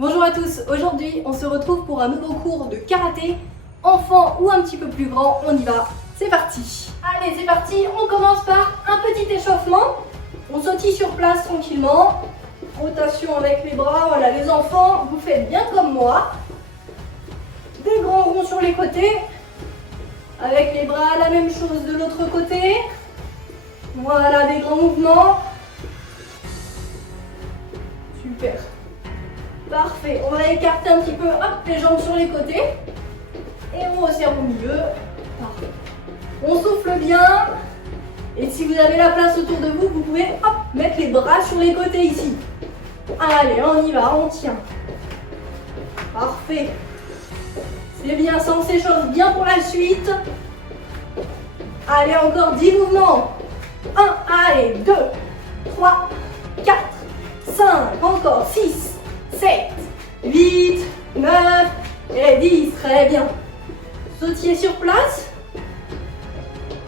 Bonjour à tous, aujourd'hui on se retrouve pour un nouveau cours de karaté, enfant ou un petit peu plus grand, on y va, c'est parti. Allez c'est parti, on commence par un petit échauffement, on sautille sur place tranquillement, rotation avec les bras, voilà les enfants, vous faites bien comme moi, des grands ronds sur les côtés, avec les bras la même chose de l'autre côté, voilà des grands mouvements, super. Parfait, on va écarter un petit peu hop, les jambes sur les côtés et on resserre au milieu. Parfait. On souffle bien et si vous avez la place autour de vous, vous pouvez hop, mettre les bras sur les côtés ici. Allez, on y va, on tient. Parfait. C'est bien, ça on s'échauffe bien pour la suite. Allez, encore 10 mouvements. 1, allez, 2, 3, 4, 5, encore 6. 7, 8, 9 et 10. Très bien. Sautillez sur place.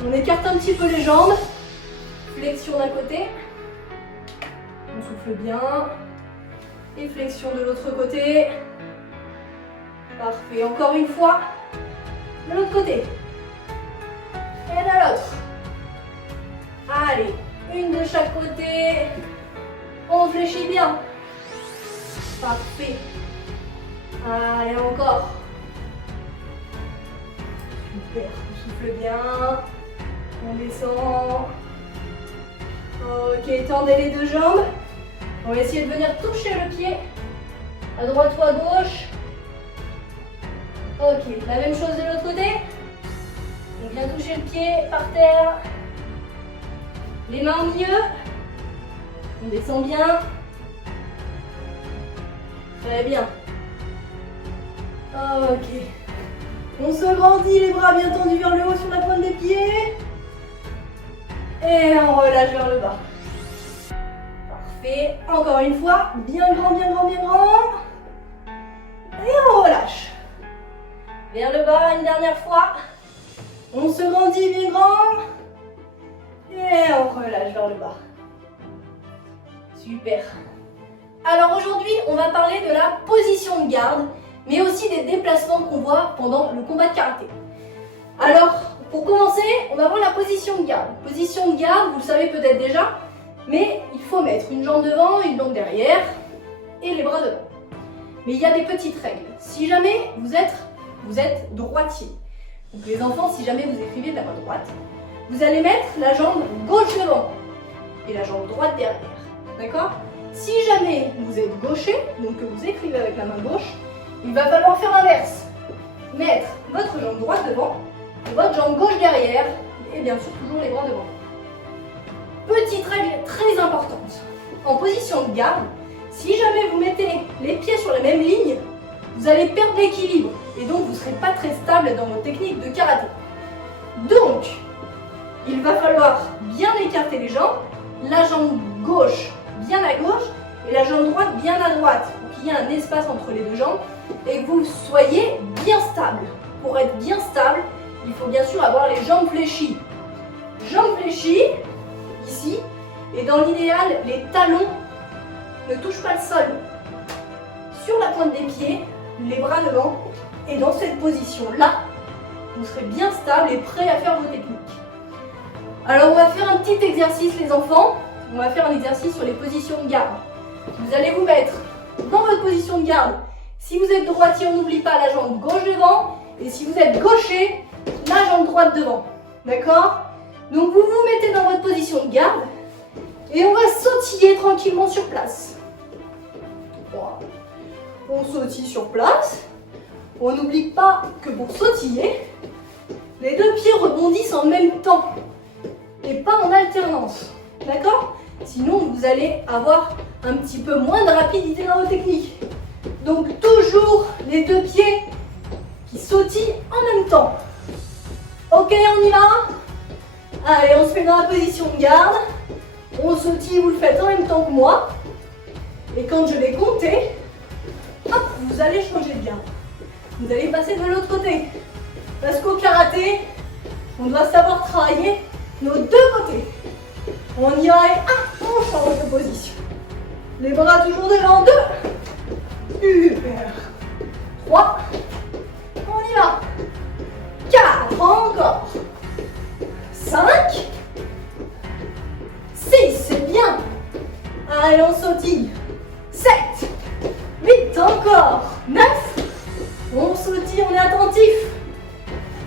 On écarte un petit peu les jambes. Flexion d'un côté. On souffle bien. Et flexion de l'autre côté. Parfait. Encore une fois. De l'autre côté. Et de l'autre. Allez. Une de chaque côté. On fléchit bien. Parfait. Allez, encore. Super, on souffle bien. On descend. Ok, tendez les deux jambes. On va essayer de venir toucher le pied. À droite ou à gauche. Ok, la même chose de l'autre côté. On vient toucher le pied par terre. Les mains au milieu. On descend bien. Très bien. Ok. On se grandit, les bras bien tendus vers le haut sur la pointe des pieds. Et on relâche vers le bas. Parfait. Encore une fois. Bien grand, bien grand, bien grand. Et on relâche. Vers le bas, une dernière fois. On se grandit bien grand. Et on relâche vers le bas. Super. Alors aujourd'hui, on va parler de la position de garde, mais aussi des déplacements qu'on voit pendant le combat de karaté. Alors, pour commencer, on va voir la position de garde. Position de garde, vous le savez peut-être déjà, mais il faut mettre une jambe devant, une jambe derrière et les bras devant. Mais il y a des petites règles. Si jamais vous êtes droitier, donc les enfants, si jamais vous écrivez de la main droite, vous allez mettre la jambe gauche devant et la jambe droite derrière. D'accord ? Si jamais vous êtes gaucher, donc que vous écrivez avec la main gauche, il va falloir faire l'inverse. Mettre votre jambe droite devant et votre jambe gauche derrière et bien sûr toujours les bras devant. Petite règle très importante. En position de garde, si jamais vous mettez les pieds sur la même ligne, vous allez perdre l'équilibre et donc vous ne serez pas très stable dans vos techniques de karaté. Donc, il va falloir bien écarter les jambes, la jambe gauche bien à gauche et la jambe droite bien à droite pour qu'il y ait un espace entre les deux jambes et que vous soyez bien stable. Pour être bien stable, il faut bien sûr avoir les jambes fléchies. Jambes fléchies, ici, et dans l'idéal, les talons ne touchent pas le sol. Sur la pointe des pieds, les bras devant et dans cette position-là, vous serez bien stable et prêt à faire vos techniques. Alors on va faire un petit exercice les enfants. On va faire un exercice sur les positions de garde. Vous allez vous mettre dans votre position de garde. Si vous êtes droitier, on n'oublie pas la jambe gauche devant. Et si vous êtes gaucher, la jambe droite devant. D'accord? Donc vous vous mettez dans votre position de garde. Et on va sautiller tranquillement sur place. Voilà. On sautille sur place. On n'oublie pas que pour sautiller, les deux pieds rebondissent en même temps. Et pas en alternance. D'accord? Sinon, vous allez avoir un petit peu moins de rapidité dans vos techniques. Donc, toujours les deux pieds qui sautillent en même temps. Ok, on y va? Allez, on se met dans la position de garde. On sautille, vous le faites en même temps que moi. Et quand je vais compter, hop, vous allez changer de garde. Vous allez passer de l'autre côté. Parce qu'au karaté, on doit savoir travailler nos deux côtés. On y va et on change de position. Les bras toujours devant, 2, Super. 3. On y va. 4. Encore. 5. 6. C'est bien. Allez, on sautille. 7. 8. Encore. 9. On sautille, on est attentif.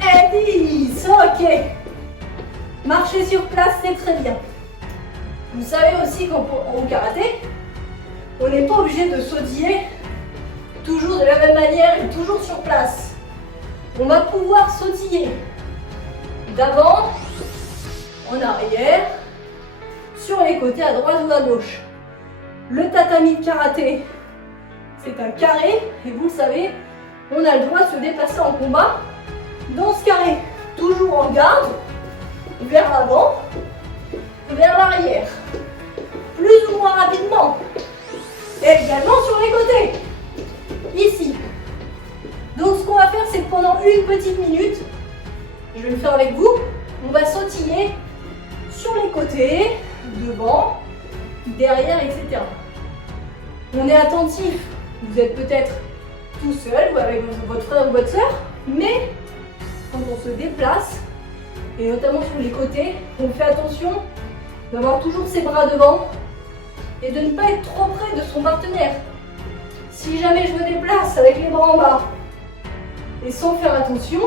Et 10. Ok. Marcher sur place, c'est très bien. Vous savez aussi qu'en karaté, on n'est pas obligé de sautiller toujours de la même manière et toujours sur place. On va pouvoir sautiller d'avant, en arrière, sur les côtés à droite ou à gauche. Le tatami de karaté, c'est un carré et vous le savez, on a le droit de se déplacer en combat dans ce carré. Toujours en garde, vers l'avant, vers l'arrière. Plus ou moins rapidement. Et également sur les côtés. Ici. Donc ce qu'on va faire, c'est que pendant une petite minute, je vais le faire avec vous, on va sautiller sur les côtés, devant, derrière, etc. On est attentif. Vous êtes peut-être tout seul ou avec votre frère ou votre soeur, mais quand on se déplace, et notamment sur les côtés, on fait attention d'avoir toujours ses bras devant et de ne pas être trop près de son partenaire. Si jamais je me déplace avec les bras en bas et sans faire attention,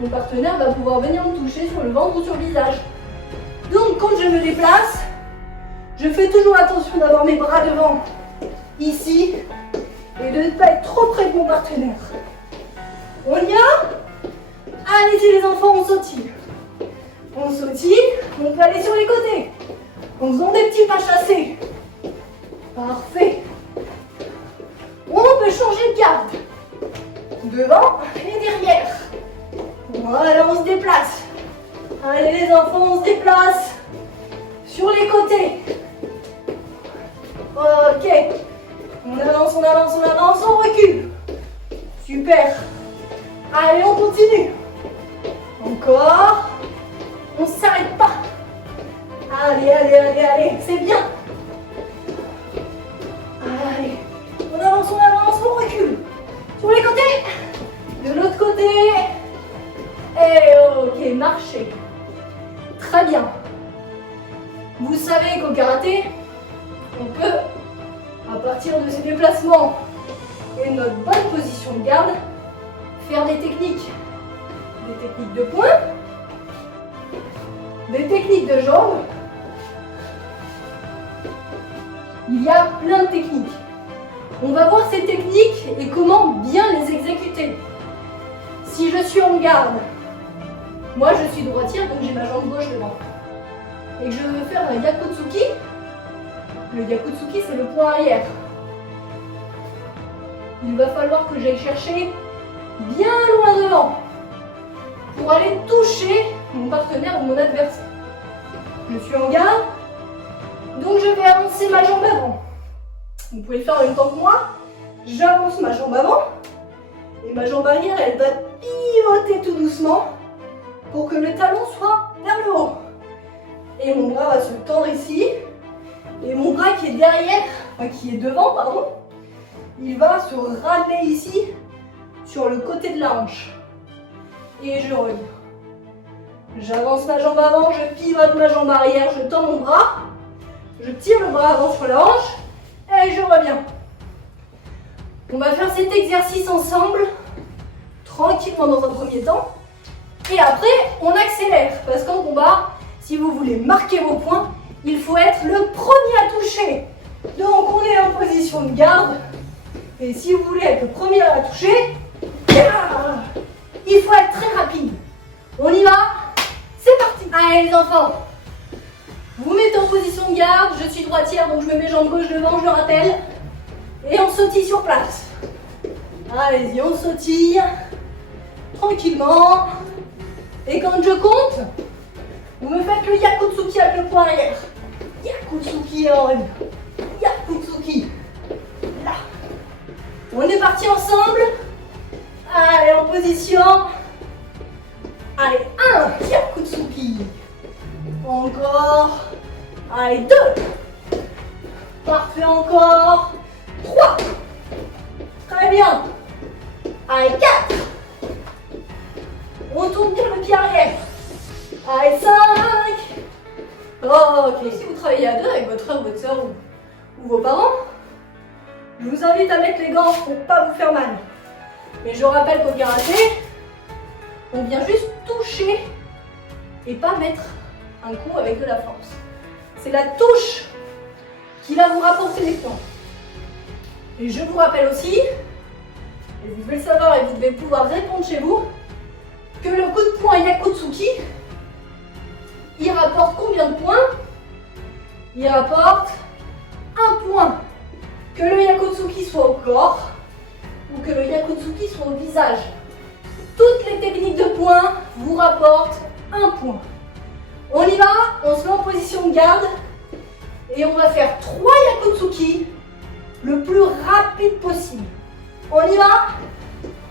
mon partenaire va pouvoir venir me toucher sur le ventre ou sur le visage. Donc quand je me déplace, je fais toujours attention d'avoir mes bras devant, ici, et de ne pas être trop près de mon partenaire. On y va? Allez-y les enfants, on sautille. On sautille, on peut aller sur les côtés. En faisant des petits pas chassés. Parfait. On peut changer de garde. Devant et derrière. Voilà, on se déplace. Allez les enfants, on se déplace. Sur les côtés. Ok. On avance, on avance, on avance, on recule. Super. Allez, on continue. Encore. On ne s'arrête pas. Allez, allez, allez, allez. C'est bien. Allez. On avance, on recule. Sur les côtés. De l'autre côté. Et ok, marchez. Très bien. Vous savez qu'au karaté, on peut, à partir de ces déplacements et de notre bonne position de garde, faire des techniques. Des techniques de poing, des techniques de jambes. Il y a plein de techniques. On va voir ces techniques et comment bien les exécuter. Si je suis en garde, moi je suis droitière, donc j'ai ma jambe gauche devant. Et que je veux faire un Yakutsuki, le Yakutsuki c'est le point arrière. Il va falloir que j'aille chercher bien loin devant pour aller toucher mon partenaire ou mon adversaire. Je suis en garde, donc je vais avancer ma jambe avant. Vous pouvez le faire en même temps que moi. J'avance ma jambe avant et ma jambe arrière, elle va pivoter tout doucement pour que le talon soit vers le haut. Et mon bras va se tendre ici et mon bras qui est derrière, enfin qui est devant, pardon, il va se ramener ici sur le côté de la hanche. Et je reviens. J'avance ma jambe avant, je pivote ma jambe arrière, je tends mon bras, je tire le bras avant sur la hanche et je reviens. On va faire cet exercice ensemble, tranquillement dans un premier temps. Et après, on accélère. Parce qu'en combat, si vous voulez marquer vos points, il faut être le premier à toucher. Donc on est en position de garde. Et si vous voulez être le premier à toucher, il faut être très rapide. On y va? C'est parti. Allez les enfants, vous mettez en position de garde. Je suis droitière, donc je me mets jambe gauche devant, je le rappelle. Et on sautille sur place. Allez-y, on sautille. Tranquillement. Et quand je compte, vous me faites le Yakutsuki avec le point arrière. Yakutsuki et on revient. Yakutsuki. Là. On est parti ensemble. Allez, en position. Allez, 1. Yakutsuki. Encore. Allez, 2. Parfait encore. 3. bien. Allez, 4. On tourne bien le pied arrière. Allez, 5. Ok, si vous travaillez à deux avec votre frère, votre soeur ou vos parents, je vous invite à mettre les gants pour ne pas vous faire mal. Mais je rappelle qu'au karaté, on vient juste toucher et pas mettre un coup avec de la force. C'est la touche qui va vous rapporter les points. Et je vous rappelle aussi, et vous devez le savoir et vous devez pouvoir répondre chez vous, que le coup de poing Yakotsuki, il rapporte combien de points? Il rapporte 1 point. Que le Yakotsuki soit au corps ou que le Yakotsuki soit au visage. Toutes les techniques de poing vous rapportent 1 point. On y va, on se met en position de garde et on va faire 3 Yakotsuki le plus rapide possible. On y va?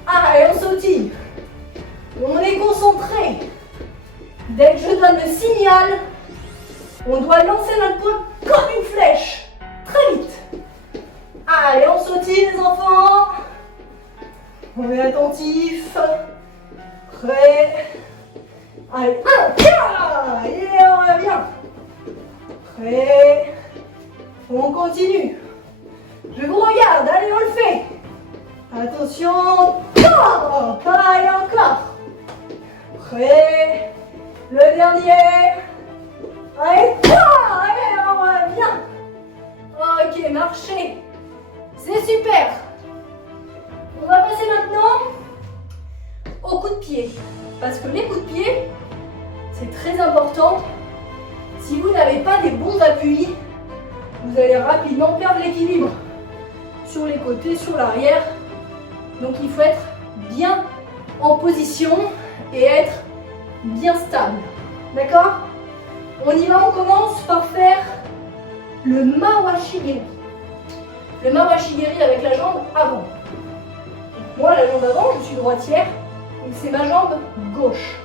Allez, on sautille. On est concentré. Dès que je donne le signal, on doit lancer notre poing comme une flèche. Très vite. Allez, on sautille les enfants. On est attentif. Prêt. Allez, 1, 4. Et on revient. Prêt. On continue. Je vous regarde. Allez, on le fait. Attention. Pareil encore. Prêt. Le dernier. Allez, on revient. Ok, marchez. C'est super. On va passer maintenant aux coups de pied. Parce que les coups de pied, c'est très important. Si vous n'avez pas des bons appuis, vous allez rapidement perdre l'équilibre sur les côtés, sur l'arrière. Donc il faut être bien en position et être bien stable. D'accord? On y va, on commence par faire le Mawashigiri. Le Mawashigiri avec la jambe avant. Donc moi, la jambe avant, je suis droitière et c'est ma jambe gauche.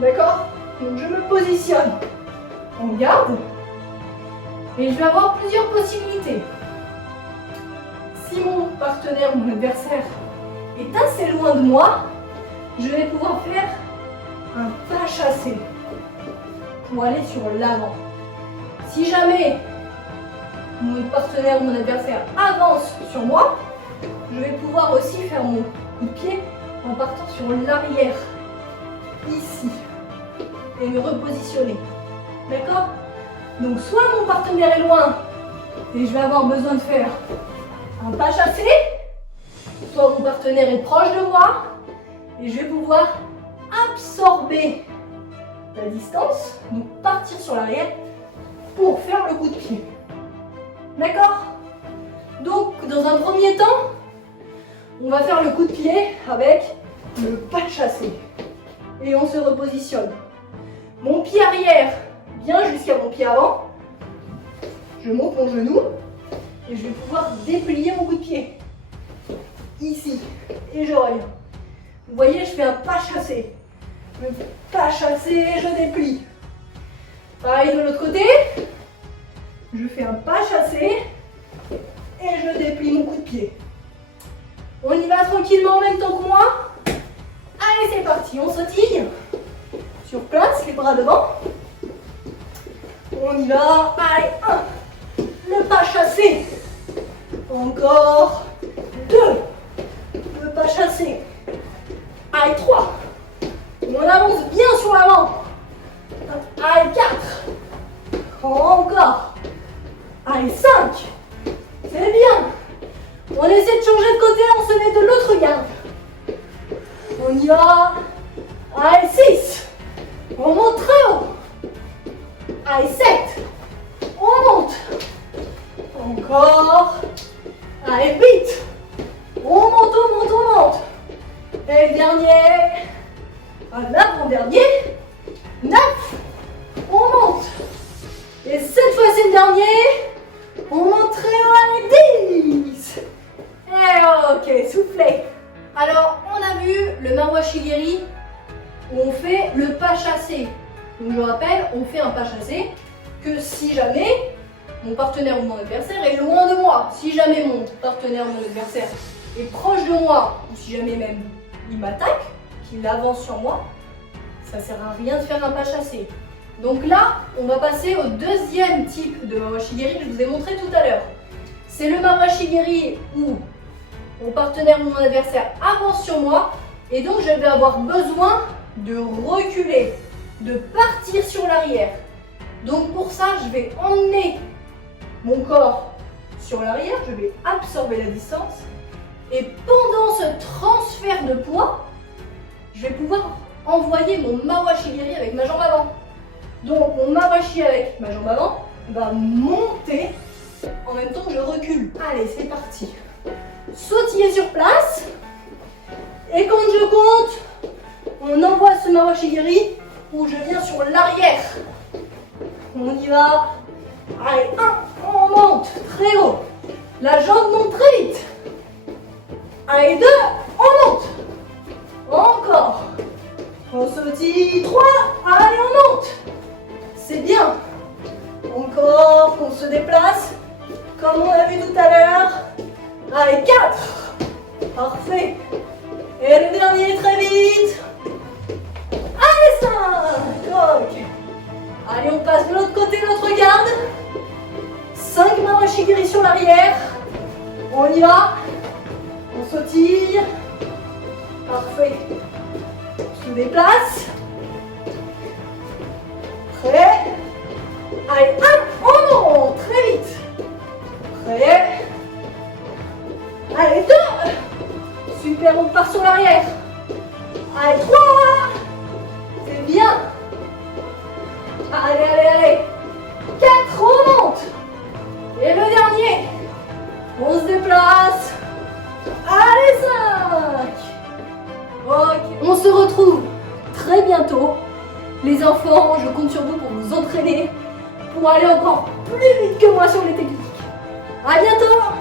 D'accord? Donc je me positionne en garde et je vais avoir plusieurs possibilités. Si mon partenaire, mon adversaire est assez loin de moi, je vais pouvoir faire un pas chassé pour aller sur l'avant. Si jamais mon partenaire ou mon adversaire avance sur moi, je vais pouvoir aussi faire mon coup de pied en partant sur l'arrière, ici, et me repositionner. D'accord? Donc soit mon partenaire est loin et je vais avoir besoin de faire un pas chassé, soit mon partenaire est proche de moi et je vais pouvoir absorber la distance, donc partir sur l'arrière pour faire le coup de pied. D'accord? Donc dans un premier temps, on va faire le coup de pied avec le pas chassé et on se repositionne. Mon pied arrière vient jusqu'à mon pied avant, je monte mon genou et je vais pouvoir déplier mon coup de pied ici et je reviens. Vous voyez, je fais un pas chassé. Le pas chassé, je déplie. Pareil de l'autre côté. Je fais un pas chassé et je déplie mon coup de pied. On y va tranquillement en même temps que moi. Allez, c'est parti. On sautille. Sur place, les bras devant. On y va. Allez, 1. Le pas chassé. Encore 2. Le pas chassé. Allez, 3. On avance bien sur l'avant. Allez, 4. Encore. Allez, 5. C'est bien. On essaie de changer de côté, on se met de l'autre garde. On y va. Allez, 6. On monte très haut. Allez, 7. On monte. Encore. Allez, 8. On monte, on monte, on monte. Et le dernier. Un avant-dernier. 9. On monte. Et cette fois, c'est le dernier. On monte très haut, allez, 10. Et ok, soufflez. Alors, on a vu le Mawashigiri où on fait le pas chassé. Donc, je rappelle, on fait un pas chassé que si jamais mon partenaire ou mon adversaire est loin de moi. Si jamais mon partenaire ou mon adversaire est proche de moi, ou si jamais même il m'attaque, qu'il avance sur moi, ça ne sert à rien de faire un pas chassé. Donc là, on va passer au deuxième type de Mawashigiri que je vous ai montré tout à l'heure. C'est le Mawashigiri où mon partenaire ou mon adversaire avance sur moi et donc je vais avoir besoin de reculer, de partir sur l'arrière. Donc pour ça, je vais emmener mon corps sur l'arrière, je vais absorber la distance et pendant ce transfert de poids, je vais pouvoir envoyer mon Mawashigiri avec ma jambe avant. Donc mon Mawashi avec ma jambe avant va monter en même temps que je recule. Allez, c'est parti. Sautiller sur place. Et quand je compte, on envoie ce Mawashigiri où je viens sur l'arrière. On y va. Allez, 1, on monte très haut. La jambe monte très vite. Allez, 2, on monte. Encore. On sautille. 3, allez, on monte. C'est bien. Encore, on se déplace. Comme on a vu tout à l'heure. Allez, 4. Parfait. Et le dernier, très vite. Allez, 5. Ok. Allez, on passe de l'autre côté, l'autre garde. 5 Mawashigiri sur l'arrière. On y va. On sautille. Parfait. On se déplace. Prêt. Allez, 1, on monte très vite. Prêt. Allez, 2. Super, on part sur l'arrière. Allez, 3. C'est bien. Allez, allez, allez. 4, on monte. Et le dernier. On se déplace. Allez, 5. Ok. On se retrouve très bientôt. Les enfants, je compte sur vous pour vous entraîner, pour aller encore plus vite que moi sur les techniques. À bientôt!